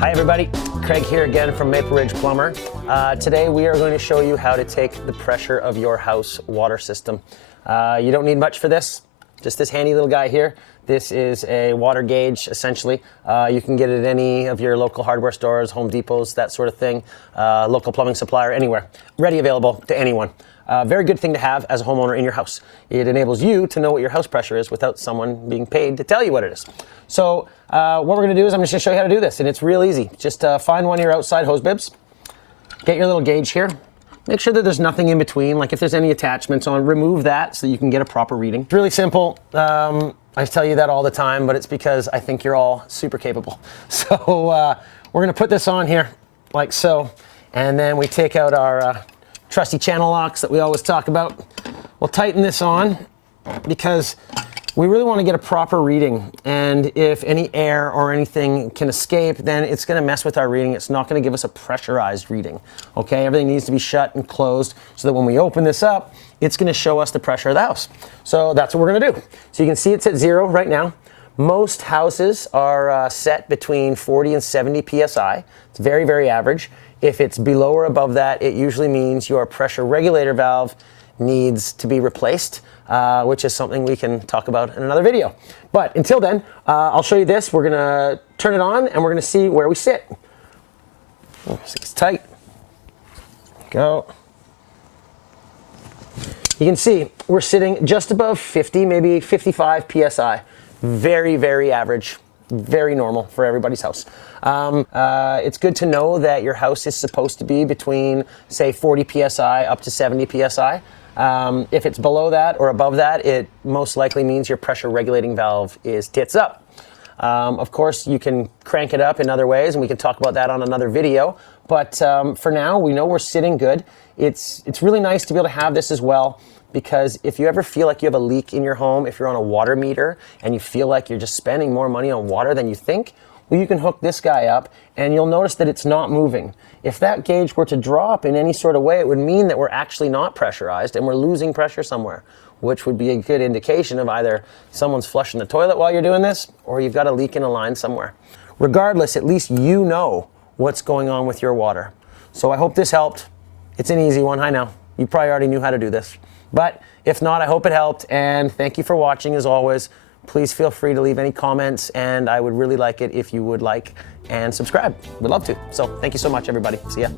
Hi everybody, Craig here again from Maple Ridge Plumber. Today we are going to show you how to take the pressure of your house water system. You don't need much for this, just this handy little guy here. This is a water gauge essentially. You can get it at any of your local hardware stores, Home Depots, that sort of thing, local plumbing supplier, anywhere. Ready, available to anyone. Very good thing to have as a homeowner in your house. It enables you to know what your house pressure is without someone being paid to tell you what it is. So what we're going to do is I'm just going to show you how to do this, and it's real easy. Just find one of your outside hose bibs, get your little gauge here, make sure that there's nothing in between, like if there's any attachments on, remove that so that you can get a proper reading. It's really simple. I tell you that all the time, but it's because I think you're all super capable. So we're going to put this on here like so, and then we take out our trusty channel locks that we always talk about. We'll tighten this on because we really want to get a proper reading, and if any air or anything can escape, then it's going to mess with our reading. It's not going to give us a pressurized reading. Okay, everything needs to be shut and closed so that when we open this up, it's going to show us the pressure of the house. So that's what we're going to do. So you can see it's at 0 right now. Most houses are set between 40 and 70 PSI. It's very, very average. If it's below or above that, it usually means your pressure regulator valve needs to be replaced, which is something we can talk about in another video. But until then, I'll show you this. We're gonna turn it on and we're gonna see where we sit. It's tight. Go. You can see we're sitting just above 50, maybe 55 PSI. Very, very average. Very normal for everybody's house. It's good to know that your house is supposed to be between, say, 40 PSI up to 70 PSI. If it's below that or above that, it most likely means your pressure regulating valve is tits up. Of course, you can crank it up in other ways, and we can talk about that on another video. But for now, we know we're sitting good. It's really nice to be able to have this as well, because if you ever feel like you have a leak in your home, if you're on a water meter and you feel like you're just spending more money on water than you think, well, you can hook this guy up and you'll notice that it's not moving. If that gauge were to drop in any sort of way, it would mean that we're actually not pressurized and we're losing pressure somewhere, which would be a good indication of either someone's flushing the toilet while you're doing this or you've got a leak in a line somewhere. Regardless, at least you know what's going on with your water. So I hope this helped. It's an easy one, I know. You probably already knew how to do this. But if not, I hope it helped, and thank you for watching as always. Please feel free to leave any comments, and I would really like it if you would like and subscribe. We'd love to. So thank you so much, everybody. See ya.